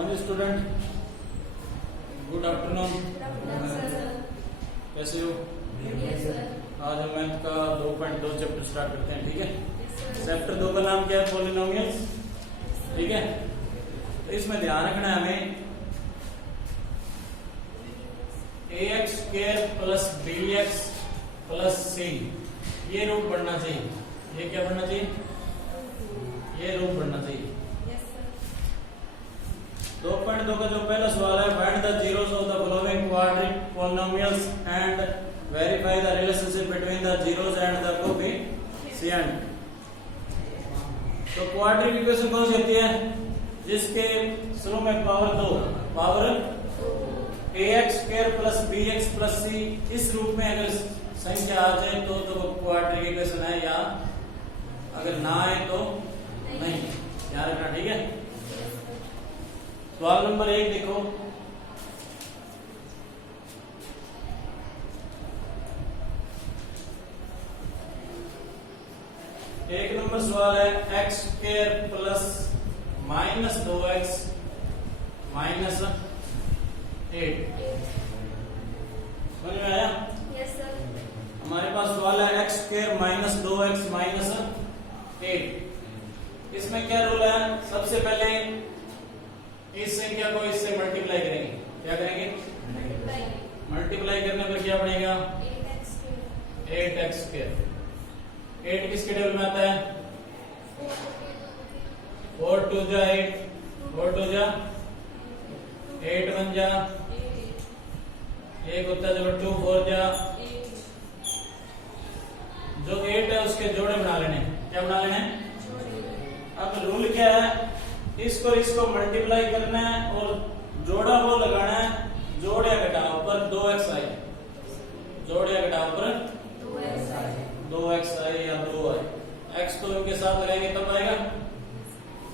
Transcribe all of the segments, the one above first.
On student, good afternoon. कैसे हो? आज हम मैथ का 2.2 चैप्टर स्टार्ट करते हैं, ठीक है। चैप्टर 2 का नाम क्या है? पॉलिनोमियल्स, ठीक है। तो इसमें ध्यान रखना है हमें ax square plus bx plus c, ये रूट बनना चाहिए। ये क्या बनना चाहिए? ये रूट बनना चाहिए। 2.2 का जो पहला सवाल है, find the zeros of the following quadric polynomials and verify the relationship between the zeros and the coefficient. तो क्वाड्रिक इक्वेशन कौन सी होती है? जिसके शुरू में power 2, power ax square plus bx plus c, इस रूप में अगर संख्या आ जाए तो क्वाड्रिक इक्वेशन है, या अगर ना आए तो नहीं। ध्यान रखना, ठीक है। सवाल नंबर 1 देखो। एक नंबर सवाल है, x square plus minus 2x minus 8। समझ में आया? Yes sir. हमारे पास सवाल है x square minus 2x minus 8। इसमें क्या रूल है? सबसे पहले इस संख्या को इससे मल्टीप्लाई करेंगे। क्या करेंगे? मल्टीप्लाई करने पर क्या बनेगा? 8x square. 8 किसके टेबल में आता है? 4 2 जा 8, 4 2 जा 8 1 जा, एक होता है जब 2 4 जा, जो 8 है उसके जोड़े बना लेने। क्या बना लेने? अब रूल क्या है? इसको मल्टीप्लाई करना है और जोड़ा वो लगाना है, जोड़ या घटाव पर 2x आए, जोड़ या घटाव पर 2x आए या 2 आए। x तो इनके साथ लगाएंगे तब आएगा।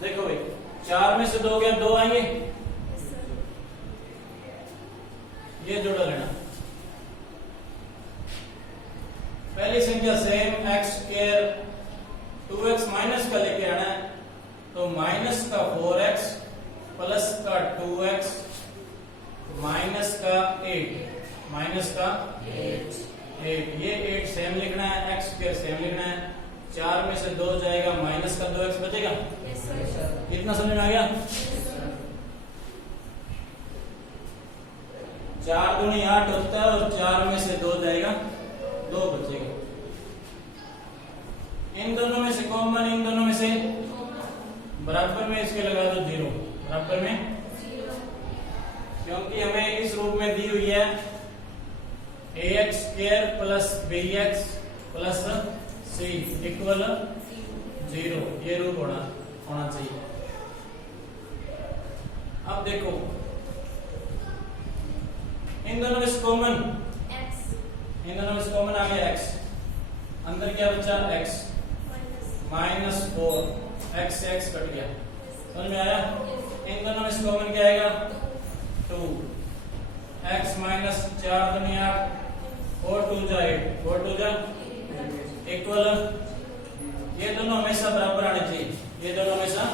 देखो भाई, 4 में से 2 गया, 2 आएंगे। ये जोड़ा लेना। पहली संख्या same, x square 2x minus का लेके आना है, तो माइनस का 4x प्लस का 2x माइनस का 8, माइनस का 8। ये 8 सेम लिखना है, x स्क्वायर सेम लिखना है। 4 में से 2 जाएगा, माइनस का 2x बचेगा। कितना समझ में आ गया? 4 दूनी 8 होता है और 4 में से 2 जाएगा, 2 बचेगा। इन दोनों में से कॉमन, इन दोनों में से बराबर में इसके लगा दो 0, बराबर में, क्योंकि हमें इस रूप में दी हुई है ax square plus bx plus c equal 0। ये रूप होना चाहिए। अब देखो, इन दोनों में से कॉमन, इन दोनों में से कॉमन आ गया x, अंदर क्या बचा? x माइनस 4, x से x कट गया। समझ में आया? इन दोनों में से कॉमन क्या आएगा? 2, x माइनस 4 दूनी 8, 4 2 जा 8, 4 2 जा इक्वल, ये दोनों हमेशा बराबर आने चाहिए, ये दोनों हमेशा।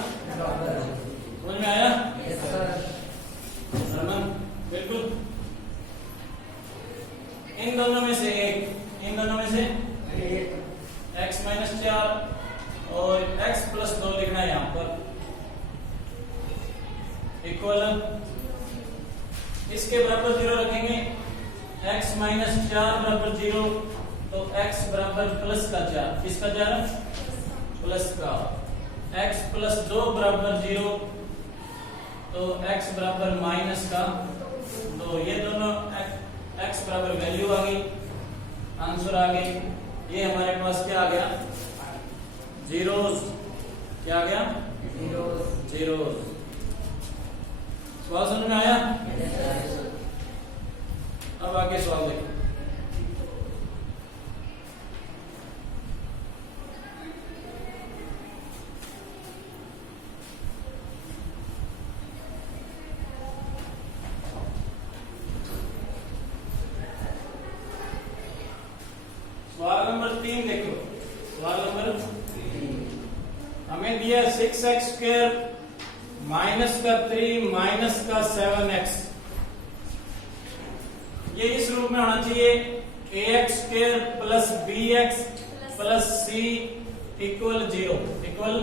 समझ में आया? बिल्कुल। इन दोनों में से एक, इन दोनों में से x माइनस 4 और x प्लस 2 लिखना है यहां पर, इक्वल, इसके बराबर 0 रखेंगे। x माइनस 4 बराबर 0, तो x बराबर प्लस का 4, किसका 4? प्लस का। x प्लस 2 बराबर 0, तो x बराबर माइनस का 2। ये दोनों x बराबर वैल्यू आ गई, आंसर आ गई। ये हमारे पास क्या आ गया? जीरोस। क्या आ गया? जीरोस। सवाल समझ में आया? अब आगे सवाल देखो। सवाल नंबर 3 देखो। सवाल नंबर 3 हमें दिया 6x स्क्वायर माइनस का 3 माइनस का 7x, ये इस रूप में होना चाहिए ax square plus bx plus c equal 0 equal,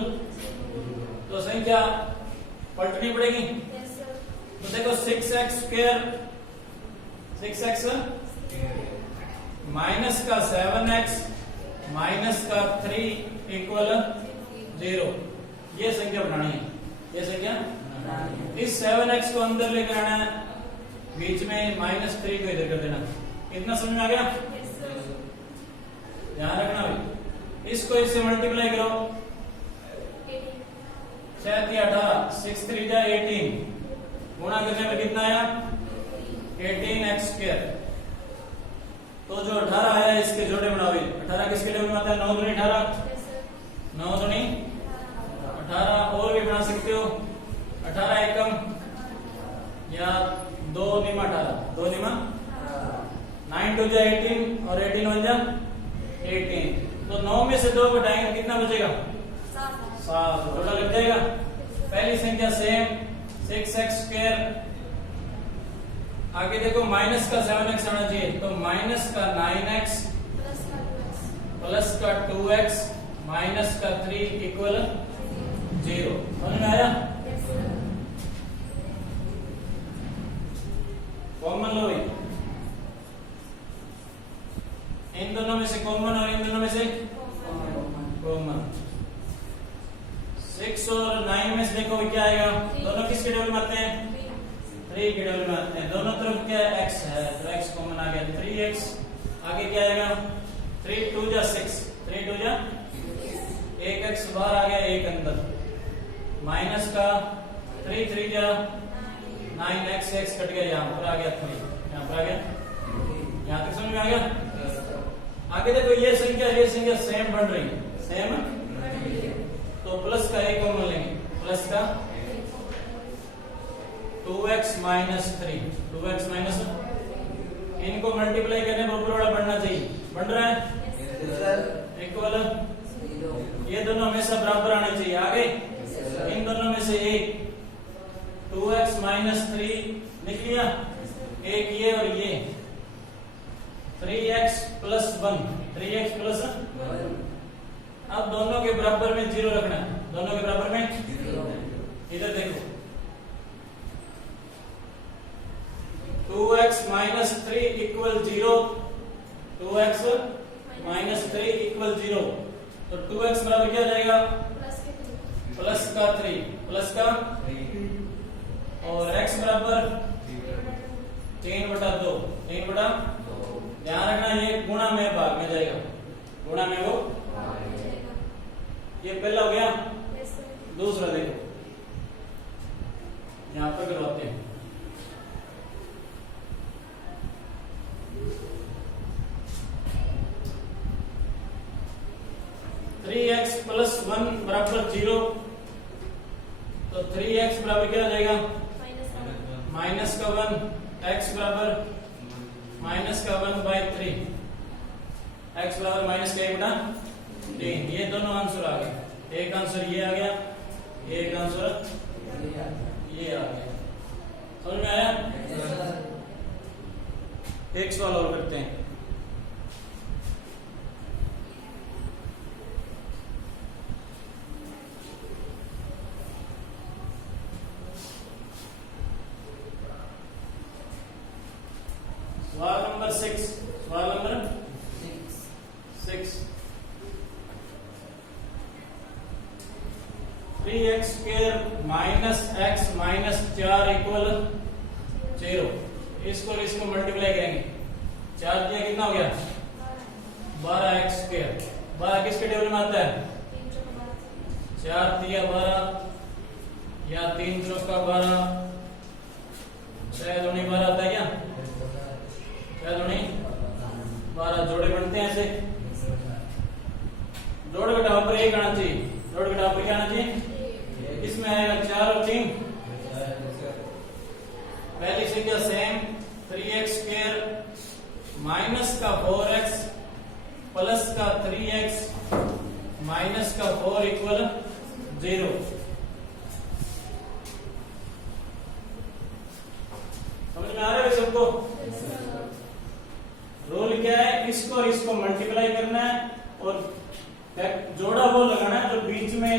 तो संख्या पलटनी पड़ेगी। तो देखो 6x स्क्वायर 6x माइनस का 7x माइनस का 3 इक्वल 0, ये संख्या बनानी है। ये संख्या इस 7x को अंदर लेकर आना है, बीच में -3 को इधर कर देना। इतना समझ में आ गया? ध्यान रखना भाई, इसको इससे मल्टीप्लाई करो, 6 3 18 6 3 जा 18, गुणा करने में कितना आया 18x स्क्वायर। तो जो 18 आया इसके जोड़े बनाओ। 18 किसके जोड़े में आता है? 9 दूनी 18, 9 दूनी 18, और भी बना सकते हो 18 एकम या 2 निमा 18, 2 निमा 9 2 जा 18 और 18 1 जा 18। तो 9 में से 2 घटाएंगे कितना बचेगा? 7। थोड़ा लग जाएगा। पहली संख्या सेम 6x स्क्वायर, आगे देखो माइनस का 7x आना चाहिए, तो माइनस का 9x प्लस का 2x माइनस का 3 इक्वल 0। समझ में आया? कॉमन लो, इन दोनों में से कॉमन और इन दोनों में से कॉमन। 6 और 9 में से देखो क्या आएगा? दोनों किसके टेबल में आते हैं? 3 के टेबल में आते हैं। दोनों तरफ क्या x है, तो x कॉमन आ गया 3x। आगे क्या आएगा? 3 2 जा 6, 3 2 जा 1x बाहर आ गया, 1 अंदर, माइनस का 3 3 जा 9x, x कट गया, यहाँ पर आ गया 3, यहाँ पर आ गया। यहाँ तक समझ में आ गया? आगे देखो ये संख्या सेम बन रही है, सेम, तो प्लस का 1 कॉमन लेंगे, प्लस का 2x माइनस 3, 2x माइनस, इनको मल्टीप्लाई करने पर ऊपर वाला बढ़ना चाहिए, बढ़ रहा है इक्वल, ये दोनों हमेशा बराबर आने चाहिए। आगे इन दोनों में से एक 2x माइनस 3 लिख लिया, एक ये और ये 3x प्लस 1, 3x प्लस 1। अब दोनों के बराबर में 0 रखना है, दोनों के बराबर में इधर देखो 2x minus 3 equal 0, 2x minus 3 equal 0, तो 2x बराबर क्या जाएगा? प्लस का 3, प्लस का, और x बराबर 3/2, 3/2। ध्यान रखना ये गुणा में भाग में जाएगा, गुणा में वो, ये पहला हो गया। दूसरा देखो यहां पर करवाते हैं, थ्री एक्स प्लस 1 बराबर 0, तो 3x बराबर क्या आ जाएगा? माइनस का 1, x बराबर माइनस का 1/3, x बराबर माइनस का 1/3। ये दोनों आंसर आ गए, एक आंसर ये आ गया, एक आंसर ये आ गया। समझ में आया? एक सवाल और करते हैं। सवाल नंबर 6, सवाल number 6, 3x square minus x minus 4 equal 0। इसको और इसको मल्टीप्लाई करेंगे, 4 दिया कितना हो गया? 12x square. 12 किसके टेबल में आता है? 4 दिया 12 या 3 चौका 12, 6 दूनी 12 आता है क्या? 6 दूनी 12, जोड़े बनते हैं ऐसे, जोड़ घटाव पर 1 आना चाहिए, जोड़ घटाव पर क्या आना चाहिए? इसमें आएगा 4 और 3, पहली संख्या सेम 3x स्क्वायर माइनस का 4x प्लस का 3x माइनस का 4 इक्वल 0। सबको? रूल क्या है, इसको और इसको मल्टीप्लाई करना है और जोड़ा वो लगाना है जो बीच में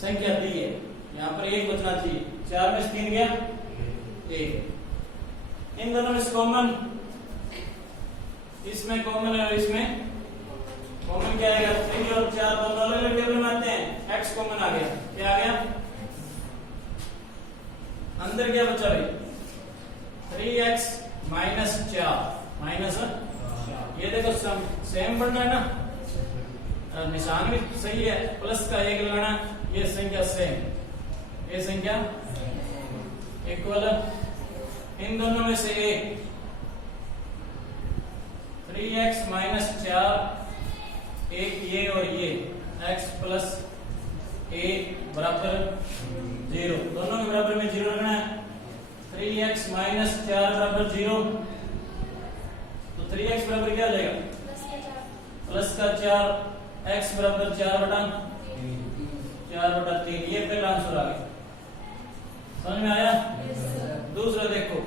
संख्या दी है। यहाँ पर 1 बचना चाहिए, 4 में से 3 गया 1। इन दोनों में से कॉमन, इसमें कॉमन है और इसमें कॉमन क्या आएगा? 3 और 4 दोनों अलग अलग टेबल में आते हैं, x कॉमन आ गया। क्या आ गया? अंदर क्या बचा भाई? 3x माइनस 4 माइनस, ये देखो सेम पढ़ना है ना, निशान भी सही है, प्लस का 1 लगाना, ये संख्या सेम, ये संख्या इक्वल, इन दोनों में से 1 3x माइनस 4, एक ये और ये x प्लस 1 बराबर 0, दोनों के बराबर में 0 रखना है। 3x माइनस 4 बराबर 0, तो 3x बराबर क्या आ जाएगा? प्लस का 4, x बराबर 4/3, ये पहला आंसर आ गया। समझ में आया? दूसरा देखो,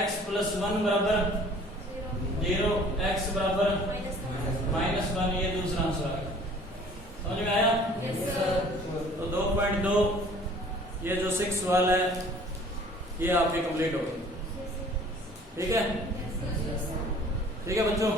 x प्लस 1 बराबर 0, x बराबर -1, ये दूसरा आंसर आ गया। समझ में आया? तो 2.2 ये जो 6 सवाल है ये आपके कंप्लीट हो गए। ठीक है? ठीक है बच्चों।